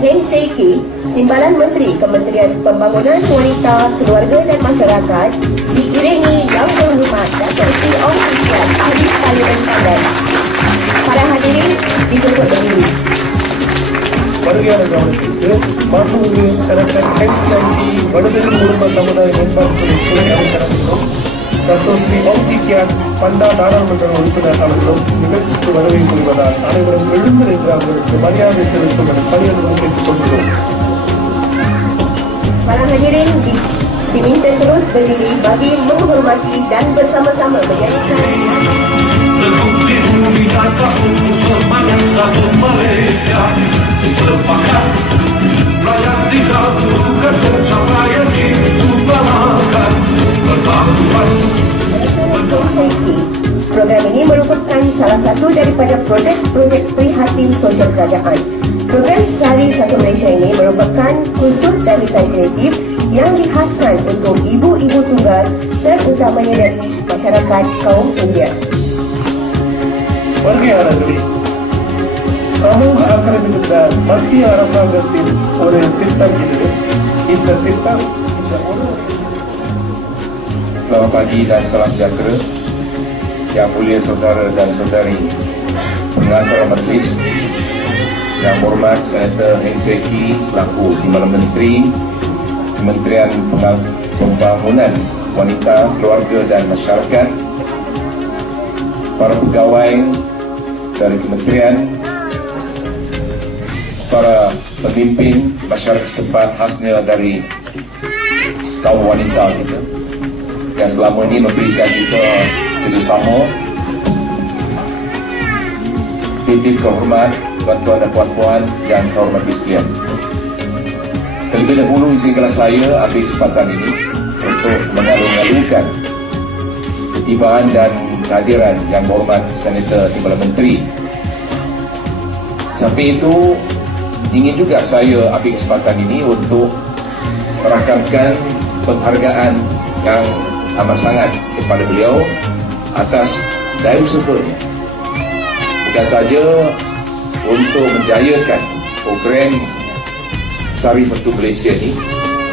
Heng Sei Kee, Timbalan Menteri Kementerian Pembangunan Wanita, Keluarga dan Masyarakat, diiringi Yang Berhormat Datuk Seri Ong Kee Kiat, Ahli Parlimen Pandan. Para hadirin dijemput berdiri. வருகையான கவனத்திற்கு மாண்புமிகு senator HCIT வடதெற்கு குடும்ப சமுதாய மேம்பாட்டுத்துறை துறை அமைச்சர் அவர்களும் doctor Sri ong kee kiat பண்டா நாடாளுமன்ற உறுப்பினர் அவர்களும் நிகழ்ச்சிக்கு வருகை புரிவதால் அனைவரும் எழுந்து நின்று அவர்களுக்கு மரியாதை செலுத்தும்படி பணியாளர்கள் கேட்டுக் கொள்கிறோம். Para hadirin diminta terus berdiri bagi menghormati dan bersama-sama menyanyikan Sepakat rakyat tidak bukan pencapaian itu balakan berbantuan. Program ini merupakan salah satu daripada projek-projek prihatin sosial kerajaan. Program Sari Satu Malaysia ini merupakan khusus jaminan kreatif yang dikhaskan untuk ibu-ibu tunggal terutamanya dari masyarakat kaum India. வருகையாளர்களே, சமூக அக்கறை மிகுந்த மத்திய அரசாங்கத்தின் ஒரு திட்டம் இது. இந்த திட்டம் Selamat pagi dan salam sejahtera yang mulia saudara dan saudari pengacara majlis, yang hormat Senator Heng Sei Kee selaku Timbalan Menteri Kementerian Pembangunan Wanita, Keluarga dan Masyarakat, para pegawai dari kementerian, para pemimpin masyarakat setempat khasnya dari kaum wanita kita yang selama ini memberikan kita kerjasama. Titik kehormat tuan-tuan dan puan-puan yang saya hormati sekalian. Terlebih dahulu izinkanlah saya ambil kesempatan ini untuk mengalung-alungkan ketibaan dan kehadiran Yang Berhormat Senator Timbalan Menteri. Sampai itu, ingin juga saya ambil kesempatan ini untuk merakamkan penghargaan yang amat sangat kepada beliau atas daya usahanya. Bukan saja untuk menjayakan program Sari Satu Malaysia ini,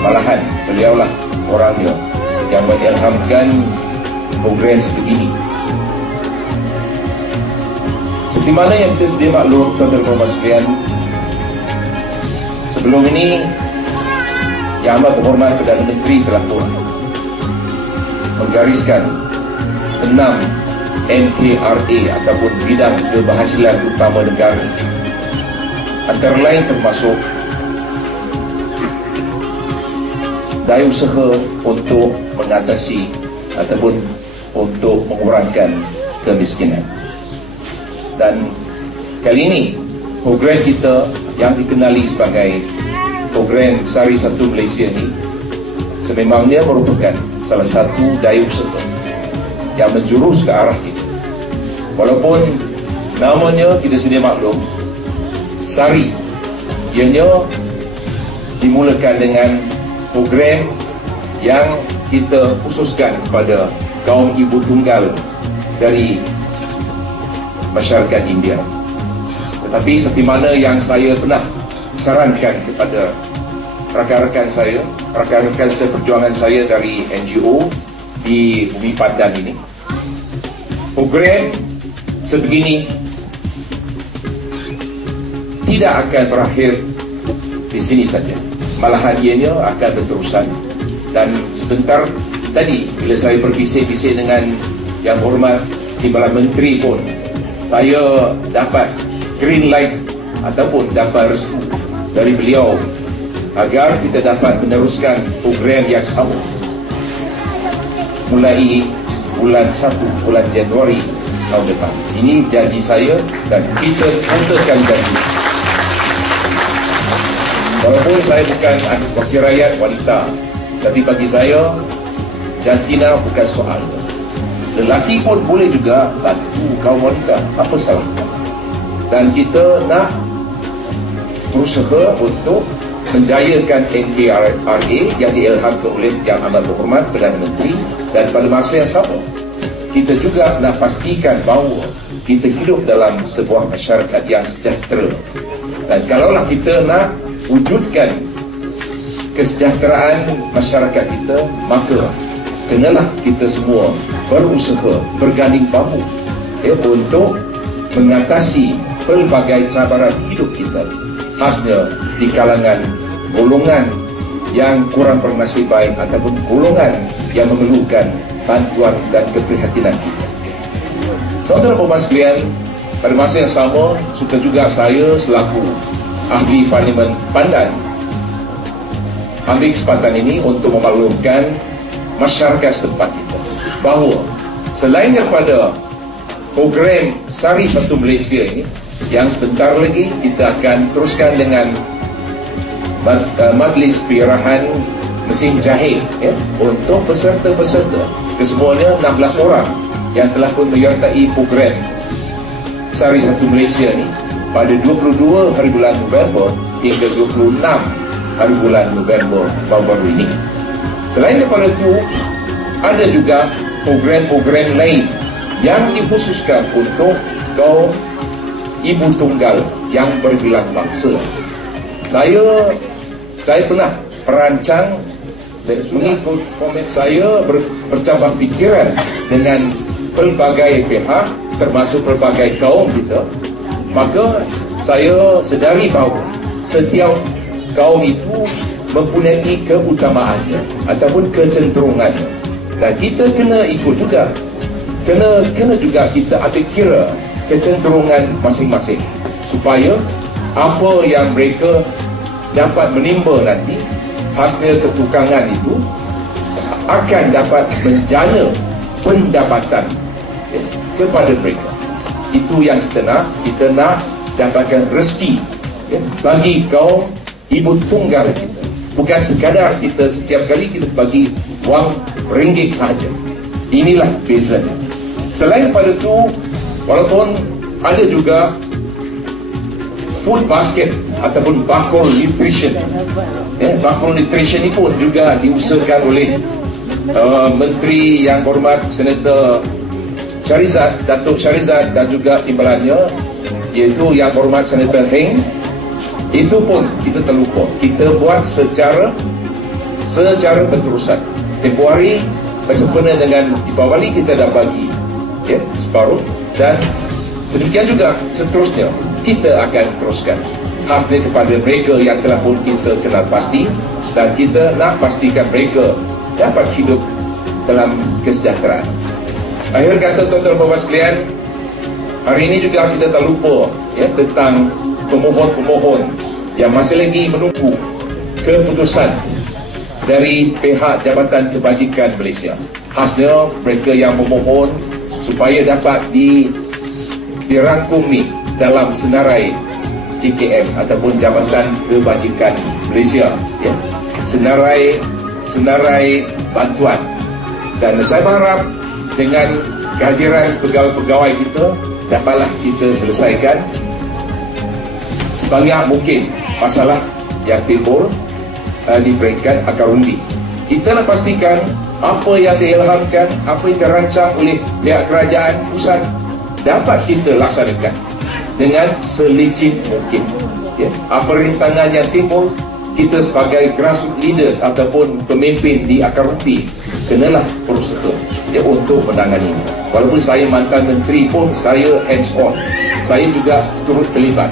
malahan beliaulah orangnya yang mengilhamkan program sebegini. Seperti mana yang kita sedia maklum, tuan-tuan dan puan sekalian, sebelum ini Yang Amat Berhormat Perdana Menteri telah pun menggariskan 6 NKRA ataupun bidang keberhasilan utama negara, antara lain termasuk daya usaha untuk mengatasi ataupun untuk mengurangkan kemiskinan. Dan kali ini program kita yang dikenali sebagai program Sari Satu Malaysia ini sememangnya merupakan salah satu daya usaha yang menjurus ke arah itu. Walaupun namanya kita sedia maklum, Sari, ianya dimulakan dengan program yang kita khususkan kepada kaum ibu tunggal dari masyarakat India. Tetapi seperti mana yang saya pernah sarankan kepada rakan-rakan saya, rakan-rakan seperjuangan saya dari NGO di Bumi Pandan ini, program sebegini tidak akan berakhir di sini saja. Malahan ianya akan berterusan. Dan sebentar tadi bila saya berbisik-bisik dengan Yang Berhormat Timbalan Menteri pun, saya dapat green light ataupun dapat restu dari beliau agar kita dapat meneruskan program yang sama mulai bulan 1 bulan Januari tahun depan. Ini janji saya dan kita katakan janji. Walaupun saya bukan wakil rakyat wanita, tapi bagi saya jantina bukan soal. Lelaki pun boleh juga bantu kaum wanita, apa salah? Dan kita nak berusaha untuk menjayakan NKRA yang diilhamkan oleh Yang Amat Berhormat Perdana Menteri, dan pada masa yang sama kita juga nak pastikan bahawa kita hidup dalam sebuah masyarakat yang sejahtera. Dan kalaulah kita nak wujudkan kesejahteraan masyarakat kita, maka kenalah kita semua berusaha berganding bahu untuk mengatasi pelbagai cabaran hidup kita, khasnya di kalangan golongan yang kurang bernasib baik ataupun golongan yang memerlukan bantuan dan keprihatinan kita. Tuan-tuan dan puan sekalian, pada masa yang sama suka juga saya selaku ahli Parlimen Pandan ambil kesempatan ini untuk memaklumkan masyarakat setempat kita bahawa selain daripada program Sari Satu Malaysia ini, yang sebentar lagi kita akan teruskan dengan majlis penyerahan mesin jahit untuk peserta-peserta, kesemuanya 16 orang yang telah pun menyertai program Sari Satu Malaysia ini pada 22 hari bulan November hingga 26 hari bulan November baru-baru ini. Selain daripada itu, ada juga program-program lain yang dikhususkan untuk kaum ibu tunggal yang bergelar bangsa. Saya pernah perancang dan mengikut komen saya bercabang fikiran dengan pelbagai pihak termasuk pelbagai kaum kita, maka saya sedari bahawa setiap kaum itu mempunyai keutamaannya ataupun kecenderungannya, dan kita kena ikut juga, kena juga kita ambil kira kecenderungan masing-masing supaya apa yang mereka dapat menimba nanti hasil ketukangan itu akan dapat menjana pendapatan kepada mereka. Itu yang kita nak dapatkan rezeki bagi kaum ibu tunggal kita. Bukan sekadar kita setiap kali kita bagi wang ringgit saja. Inilah bezanya. Selain daripada itu, walaupun ada juga food basket ataupun bakul nutrition, bakul nutrition ini pun juga diusahakan oleh Menteri Yang Berhormat Senator Shahrizad, Datuk Shahrizad, dan juga timbalannya iaitu Yang Berhormat Senator Heng. Itu pun kita terlupa, kita buat secara berterusan. Tempoh hari bersempena dengan Deepawali kita dah bagi separuh, dan sedemikian juga seterusnya kita akan teruskan khasnya kepada mereka yang telah pun kita kenal pasti, dan kita nak pastikan mereka dapat hidup dalam kesejahteraan. Akhir kata, tuan-tuan dan puan sekalian, hari ini juga kita tak lupa tentang pemohon-pemohon yang masih lagi menunggu keputusan dari pihak Jabatan Kebajikan Malaysia, khasnya mereka yang memohon supaya dapat dirangkumi dalam senarai JKM ataupun Jabatan Kebajikan Malaysia, senarai bantuan. Dan saya berharap dengan kehadiran pegawai-pegawai kita dapatlah kita selesaikan sebanyak mungkin masalah yang timbul di peringkat akar undi. Kita nak pastikan apa yang diilhamkan, apa yang dirancang oleh pihak kerajaan pusat dapat kita laksanakan dengan selicin mungkin. Apa rintangan yang timbul, kita sebagai grassroots leaders ataupun pemimpin di akar undi kenalah berusaha untuk menangani. Walaupun saya mantan menteri pun saya hands on, saya juga turut terlibat.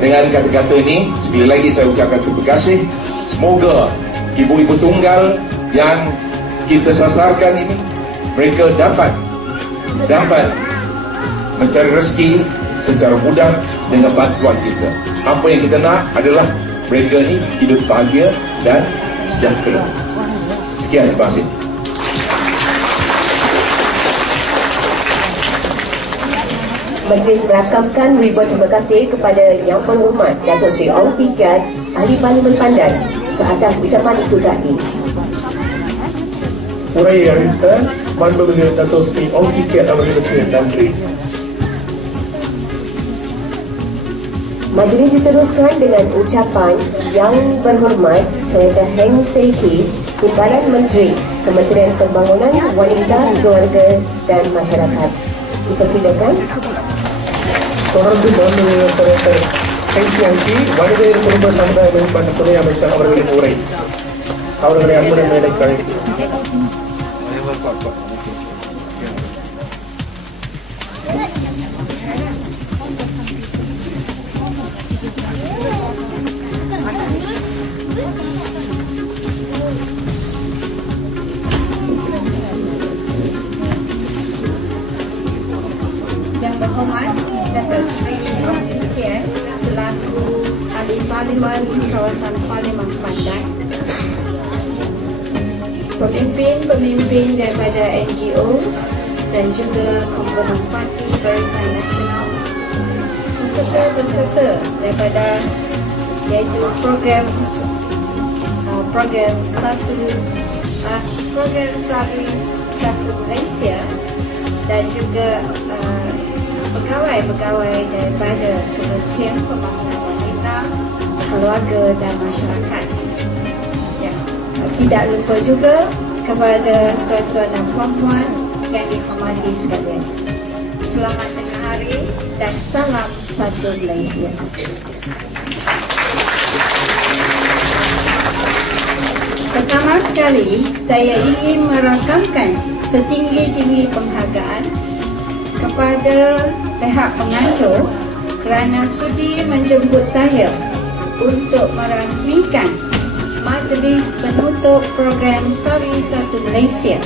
Dengan kata-kata ini, sekali lagi saya ucapkan terima kasih. Semoga ibu-ibu tunggal yang kita sasarkan ini, mereka dapat mencari rezeki secara mudah dengan bantuan kita. Apa yang kita nak adalah mereka ni hidup bahagia dan sejahtera. Sekian, terima kasih. Majlis merakamkan ribuan terima kasih kepada Yang Berhormat Datuk Seri Ong Kee Kiat, Ahli Parlimen Pandan, ke atas ucapan itu tadi. உரையை அளித்த மாண்புமிகு டத்தோ Sri ong kee kiat அவர்களுக்கு நன்றி. Majlis diteruskan dengan ucapan Yang Berhormat Senator Heng Seng Kee, Timbalan Menteri Kementerian Pembangunan Wanita, Keluarga dan Masyarakat. Dipersilakan. தொடர்ந்து மாண்புமிகு செனட்டர் ஹெங் Chiang key, மனிதநேய குடும்ப சமுதாய மேம்பாட்டு துணை அமைச்சர் அவர்களின் உரை. அவர்களை அன்புடன் மேடைக்கு அழைக்கிறேன். Yang Berhormat Datuk Seri Ong Kee Kiat selaku Ahli Parlimen Kawasan Parlimen Pandan, pemimpin daripada NGO dan juga komponen parti Barisan Nasional, peserta-peserta daripada iaitu program Sari Satu Malaysia dan juga pegawai-pegawai daripada Kementerian Pembangunan Wanita, Keluarga dan Masyarakat. Ya, tidak lupa juga kepada tuan-tuan dan puan-puan yang dihormati sekalian. Selamat tengah hari dan salam satu Malaysia. Pertama sekali, saya ingin merakamkan setinggi-tinggi penghargaan kepada pihak pengatur kerana sudi menjemput saya untuk merasmikan majlis penutup program Sari Satu Malaysia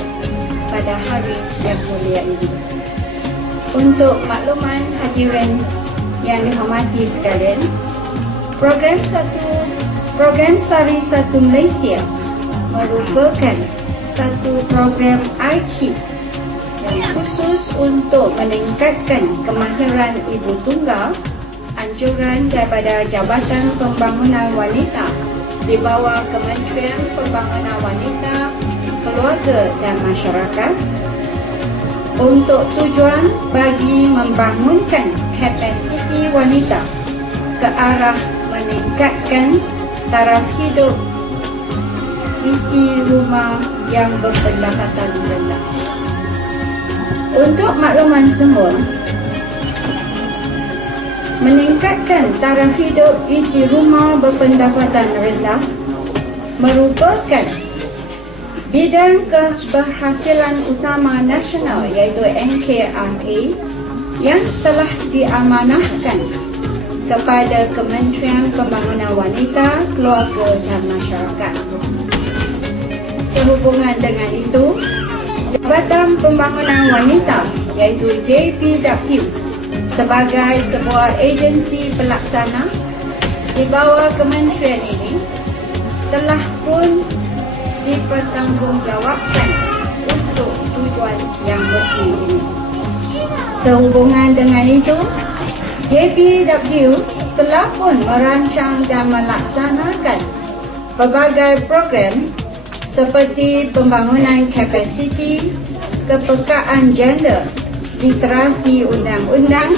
pada hari yang mulia ini. Untuk makluman hadirin yang dihormati sekalian, program Sari Satu Malaysia merupakan satu program IKIP yang khusus untuk meningkatkan kemahiran ibu tunggal, anjuran daripada Jabatan Pembangunan Wanita di bawah Kementerian Pembangunan Wanita, Keluarga dan Masyarakat untuk tujuan bagi membangunkan kapasiti wanita ke arah meningkatkan taraf hidup isi rumah yang berpendapatan rendah. Untuk makluman semua, meningkatkan taraf hidup isi rumah berpendapatan rendah merupakan bidang keberhasilan utama nasional iaitu NKRA yang telah diamanahkan kepada Kementerian Pembangunan Wanita, Keluarga dan Masyarakat. Sehubungan dengan itu, Jabatan Pembangunan Wanita iaitu JPW sebagai sebuah agensi pelaksana di bawah kementerian ini telah pun dipertanggungjawabkan untuk tujuan yang bersih ini. Sehubungan dengan itu, JPW telah pun merancang dan melaksanakan pelbagai program seperti pembangunan kapasiti, kepekaan gender, literasi undang-undang,